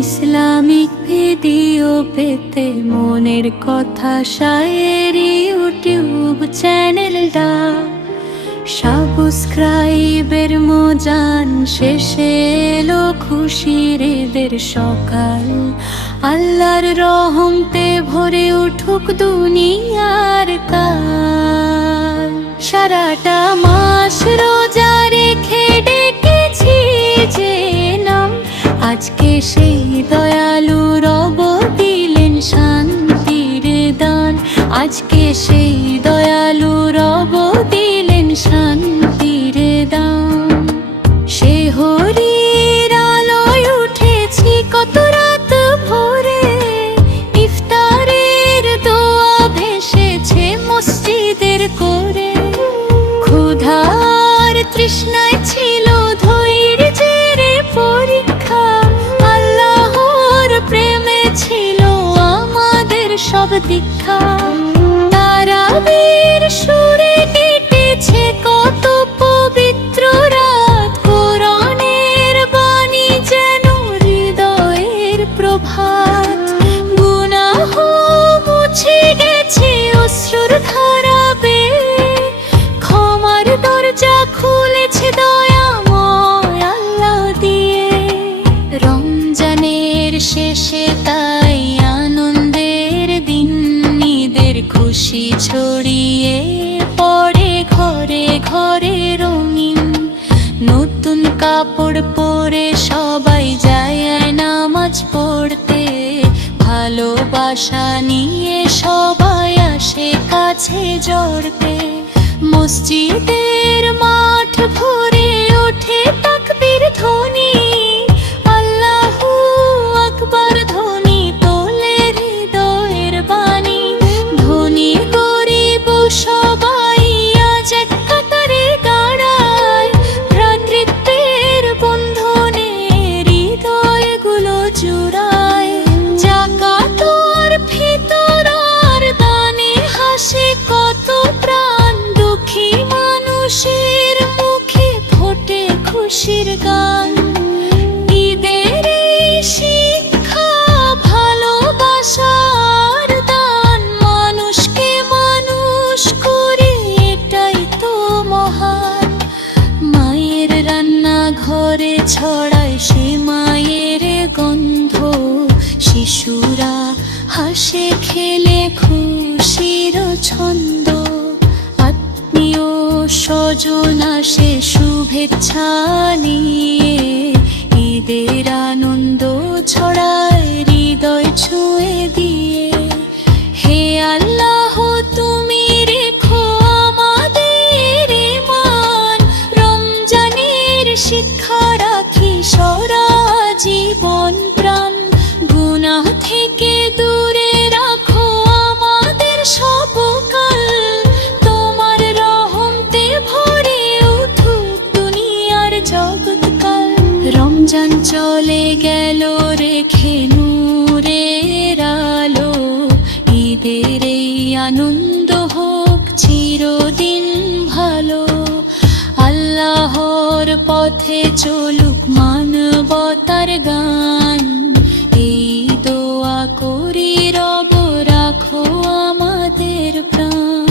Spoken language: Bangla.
ইসলামিক ভিডিও পেতে মনের কথা শায়েরি ইউটিউব চ্যানেলটা সাবস্ক্রাইবের মজান। শেষে এলো খুশির ঈদের সকাল, আল্লাহর রহমতে ভরে উঠুক দুনিয়ার কাল। সারাটা মাস রোজা রেখে ডেকেছি যে নাম, আজকে সেই দয়ালু রব দিলেন শান্তির দান। আজকে সেই দয়ালু রব দিলেন শান্তির দান। সে হরির আলোয় উঠেছি কত রাত ভোরে, ইফতারের দোয়া ভেসেছে মসজিদের করে। ক্ষুধার তৃষ্ণায় ছিল ধৈর্যের পরীক্ষা, আল্লাহর প্রেমে ছিল আমাদের সব দীক্ষা। তারাবীর সুরে কেটেছে কত পবিত্র রাত, কোরআনের বাণী যেন হৃদয়ের প্রভাত। গুনাহ মুছে গেছে অশ্রুর ধারা বেয়ে, ক্ষমার দরজা খুলেছে দয়াময় আল্লাহ দিয়ে। রমজানের শেষে তাই আনন্দের দিন, ঈদের খুশি ছড়িয়ে পড়ে ঘরে ঘরে রঙিন। নতুন কাপড় পরে সবাই যায় নামাজ পড়তে, ভালোবাসা নিয়ে সবাই আসে কাছে জড়তে। মসজিদের মাঠ ভরে ওঠে তাকবীর ধ্বনি, আল্লাহু আকবার ধ্বনি তোলে হৃদয়ের বাণী। ধনী গরিব সবাই আজ এক কাতারে দাঁড়ায়, ভ্রাতৃত্বের বন্ধনে হৃদয়গুলো জুড়ায়। যাকাত আর ফিতর আর দানে হাসে কত প্রাণ, দুঃখী মানুষের মুখে ফোটে খুশির গান। ঈদের এই শিক্ষা ভালোবাসার দান, মানুষকে মানুষ করে এটাই তো মহান। মায়ের রান্না ঘরে ছড়ায় সে মায়ের গন্ধ, শিশুরা হাসে খেলে খুশির ছন্দ। আত্মীয় স্বজন আসে শুভেচ্ছা নিয়ে, ঈদের আনন্দ ছড়ায় হৃদয় ছুঁয়ে দিয়ে। হে আল্লাহ তুমি রেখো আমাদের ঈমান, রমজানের শিক্ষা রাখি সারা জীবন প্রাণ। গুনাহ থেকে দূরে রাখো আমাদের সবকাল, তোমার রহমতে ভরে উঠুক দুনিয়ার জগৎকাল। রমজান চলে গেল রেখে নূরের আলো, ঈদের এই আনন্দ হোক চিরদিন ভালো। আল্লাহর পথে চলুক মানবতার গান, এই দোয়া করি রব রাখো আমাদের প্রাণ।